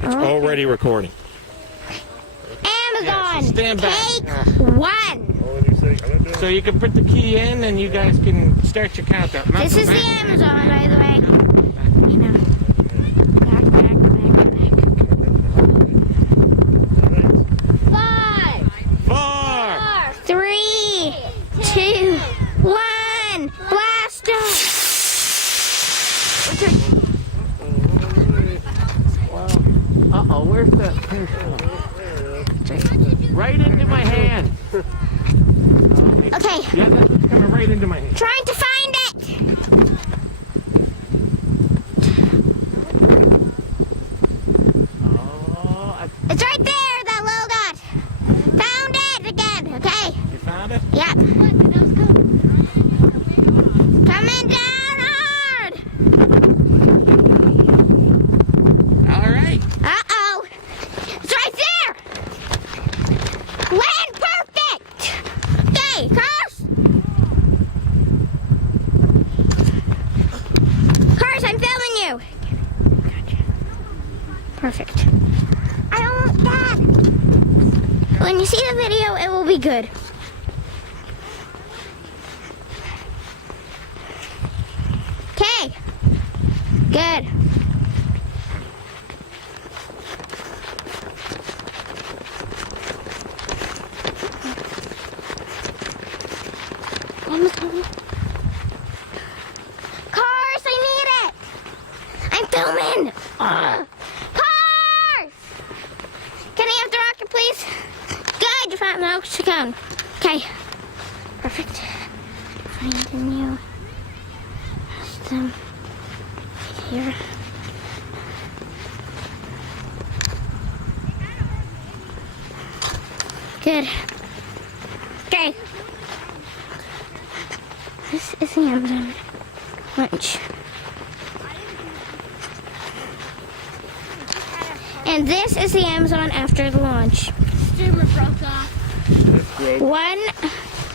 It's already recording. Amazon, so stand back. take one. So you can put the key in and you guys can start your countdown. This is the Amazon, by the way. Back. 5, 4, 3, 2, 1. Blast off! Uh-oh, where's the... Right into my hand. Okay. Yeah, that's what's coming right into my hand. Trying to find it. It's right there, that little dot. Found it again, okay? You found it? Yep. Coming down hard. All right. Uh-oh. It's right there. Land perfect. Okay, Cars. Cars, I'm filming you. Gotcha. Perfect. I almost got. When you see the video, it will be good. Okay. Good. Cars, I need it. I'm filming. Cars. Can I have the rocket, please? Good. You found the oxygen. Okay. Perfect. Find the new system here. Good. Okay. This is the Amazon lunch. And this is the Amazon after the launch. Streamer broke off.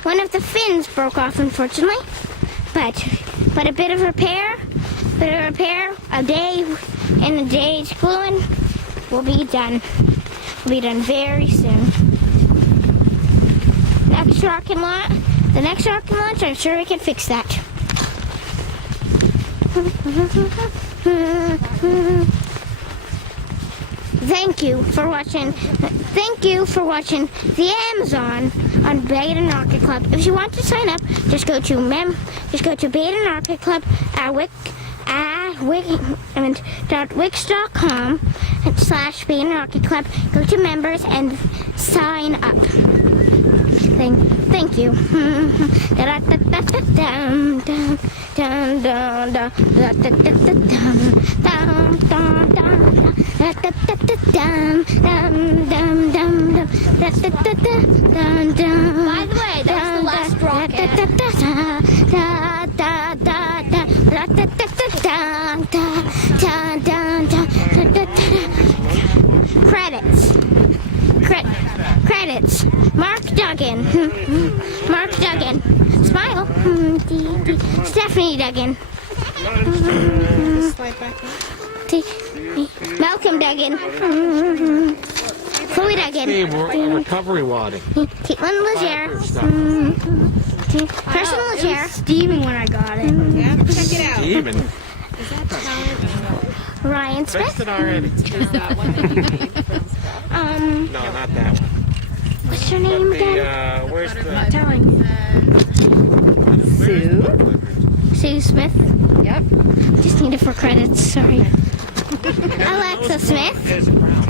One of the fins broke off, unfortunately, but a bit of repair, a day and a day's gluing will be done. Will be done very soon. The next rocket launch, I'm sure we can fix that. Thank you for watching the Amazon on Baden Rocket Club. If you want to sign up, just go to Baden Rocket Club at wix.com/Baden Rocket Club. Go to members and sign up. Thank you. By the way, that was the last rocket. Credits. Mark Duggan. Smile. Stephanie Duggan. Malcolm Duggan. Chloe Duggan. Recovery water. Caitlin Legere. Person Legere. Steaming when I got it. Yeah, check it out. Steven. Ryan Fixed Smith. it already. Is that one that you made? No, not that one. What's her name But again? where's the... Sue. Sue Smith. Yep. Just need it for credits. Sorry. Alexa Smith. There's a brown.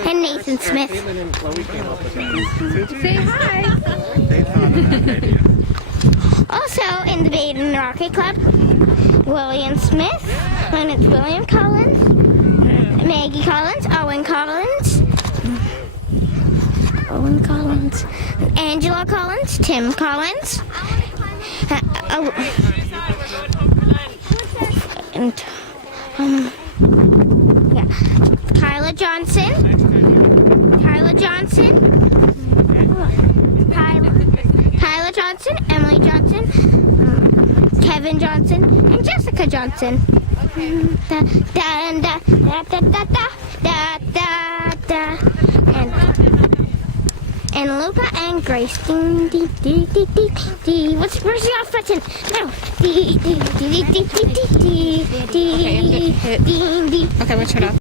And Nathan Smith. Caitlin and Chloe came up with that. Say hi. They thought of that idea. Also in the Baden Rocket Club, William Smith, and it's William Collins, Maggie Collins, Owen Collins, Angela Collins, Tim Collins, and Kyla Johnson, Emily Johnson, Kevin Johnson, and Jessica Johnson. Da, da, da, da, da, da, da, da, da, and Luca and Grace. Ding, ding, ding, ding, ding, ding. Where's the off button? No. Ding, ding, ding, ding, ding, ding, ding, Okay, you have to hit. ding, ding. Okay, we'll turn off.